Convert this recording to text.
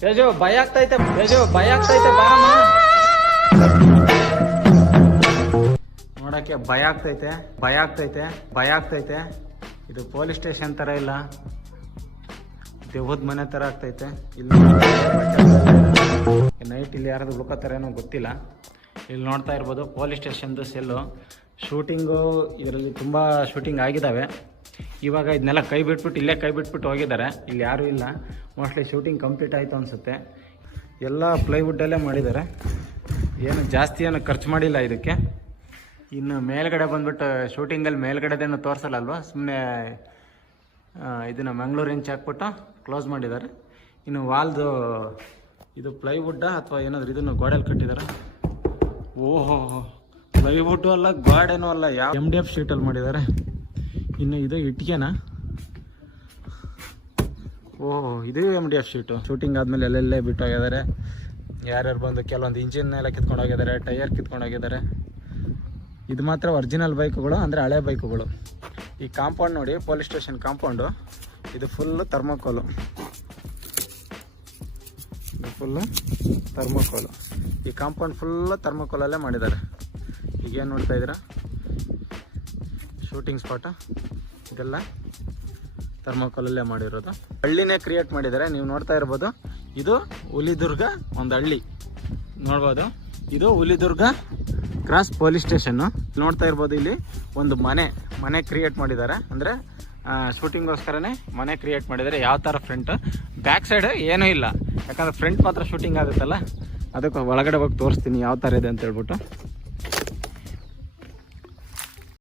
ತೇಜು ಭಯ ಆಗ್ತೈತೆ, ಬಾರಮ್ಮ. ನೋಡಕ್ಕೆ ಭಯ ಆಗ್ತೈತೆ. ಇದು ಪೊಲೀಸ್ ಸ್ಟೇಷನ್ ತರ ಇಲ್ಲ, ದೇವದ ಮನೆ ತರ ಆಗ್ತೈತೆ. ಇಲ್ಲಿ ನೈಟ್ ಇಲ್ಲಿ ಯಾರಾದ್ರು ಉಳ್ಕೋತಾರೇನೋ ಗೊತ್ತಿಲ್ಲ. ಇಲ್ಲಿ ನೋಡ್ತಾ ಇರ್ಬೋದು ಪೊಲೀಸ್ ಸ್ಟೇಷನ್ದು ಸೆಲ್ಲು. ಶೂಟಿಂಗು ಇದರಲ್ಲಿ ತುಂಬ ಶೂಟಿಂಗ್ ಆಗಿದ್ದಾವೆ. ಇವಾಗ ಇದನ್ನೆಲ್ಲ ಕೈ ಬಿಟ್ಬಿಟ್ಟು ಹೋಗಿದ್ದಾರೆ. ಇಲ್ಲಿ ಯಾರೂ ಇಲ್ಲ, ಮೋಸ್ಟ್ಲಿ ಶೂಟಿಂಗ್ ಕಂಪ್ಲೀಟ್ ಆಯಿತು ಅನಿಸುತ್ತೆ. ಎಲ್ಲ ಪ್ಲೈವುಡ್ಡಲ್ಲೇ ಮಾಡಿದ್ದಾರೆ, ಏನು ಜಾಸ್ತಿ ಏನು ಖರ್ಚು ಮಾಡಿಲ್ಲ ಇದಕ್ಕೆ. ಇನ್ನು ಮೇಲ್ಗಡೆ ಬಂದ್ಬಿಟ್ಟು ಶೂಟಿಂಗಲ್ಲಿ ಮೇಲ್ಗಡೆದೇನು ತೋರಿಸಲ್ಲಲ್ವ, ಸುಮ್ಮನೆ ಇದನ್ನು ಮಂಗಳೂರು ಇಂಚ್ ಹಾಕ್ಬಿಟ್ಟು ಕ್ಲೋಸ್ ಮಾಡಿದ್ದಾರೆ. ಇನ್ನು ವಾಲ್ದು ಇದು ಪ್ಲೈವುಡ್ಡ ಅಥವಾ ಏನಾದರೂ ಇದನ್ನು ಗೋಡೆಯಲ್ಲಿ ಕಟ್ಟಿದ್ದಾರೆ. ಓಹೋ, ಪ್ಲೈವುಡ್ಡು ಅಲ್ಲ, ಗೋಡೆನೂ ಅಲ್ಲ, ಯಾವ MDF ಶೀಟಲ್ಲಿ ಮಾಡಿದ್ದಾರೆ. ಇನ್ನು ಇದು ಇಟ್ಟಿಗೆನಾ? ಓಹೋ, ಇದು MDF ಶೀಟು. ಶೂಟಿಂಗ್ ಆದಮೇಲೆ ಎಲ್ಲೆಲ್ಲೇ ಬಿಟ್ಟು ಹೋಗಿದ್ದಾರೆ. ಯಾರ್ಯಾರು ಬಂದು ಕೆಲವೊಂದು ಇಂಜಿನ್ ಎಲ್ಲ ಕಿತ್ಕೊಂಡು ಹೋಗಿದ್ದಾರೆ, ಟೈರ್ ಕಿತ್ಕೊಂಡು ಹೋಗಿದ್ದಾರೆ. ಇದು ಮಾತ್ರ ಒರಿಜಿನಲ್ ಬೈಕುಗಳು, ಅಂದರೆ ಹಳೆ ಬೈಕುಗಳು. ಈ ಕಾಂಪೌಂಡ್ ನೋಡಿ, ಪೊಲೀಸ್ ಸ್ಟೇಷನ್ ಕಾಂಪೌಂಡು, ಇದು ಫುಲ್ಲು ಥರ್ಮೋಕೋಲು. ಈ ಕಾಂಪೌಂಡ್ ಫುಲ್ಲು ಥರ್ಮೋಕೋಲಲ್ಲೇ ಮಾಡಿದ್ದಾರೆ. ಈಗೇನು ನೋಡ್ತಾ ಇದ್ದೀರಾ, ಶೂಟಿಂಗ್ ಸ್ಪಾಟು ಇದೆಲ್ಲ ಥರ್ಮೋಕೋಲಲ್ಲೇ ಮಾಡಿರೋದು. ಹಳ್ಳಿನೇ ಕ್ರಿಯೇಟ್ ಮಾಡಿದ್ದಾರೆ. ನೀವು ನೋಡ್ತಾ ಇರ್ಬೋದು, ಇದು ಹುಲಿದುರ್ಗ ಒಂದು ಹಳ್ಳಿ ನೋಡ್ಬೋದು. ಇದು ಹುಲಿದುರ್ಗ ಕ್ರಾಸ್ ಪೊಲೀಸ್ ಸ್ಟೇಷನ್ನು. ನೋಡ್ತಾ ಇರ್ಬೋದು, ಇಲ್ಲಿ ಒಂದು ಮನೆ ಕ್ರಿಯೇಟ್ ಮಾಡಿದ್ದಾರೆ. ಅಂದರೆ ಶೂಟಿಂಗೋಸ್ಕರನೇ ಮನೆ ಕ್ರಿಯೇಟ್ ಮಾಡಿದ್ದಾರೆ. ಯಾವ ಥರ ಫ್ರಂಟ್, ಬ್ಯಾಕ್ ಸೈಡ್ ಏನೂ ಇಲ್ಲ, ಯಾಕಂದರೆ ಫ್ರಂಟ್ ಮಾತ್ರ ಶೂಟಿಂಗ್ ಆಗುತ್ತಲ್ಲ, ಅದಕ್ಕೆ ಒಳಗಡೆ ಹೋಗಿ ತೋರಿಸ್ತೀನಿ ಯಾವ ಥರ ಇದೆ ಅಂತ ಹೇಳ್ಬಿಟ್ಟು.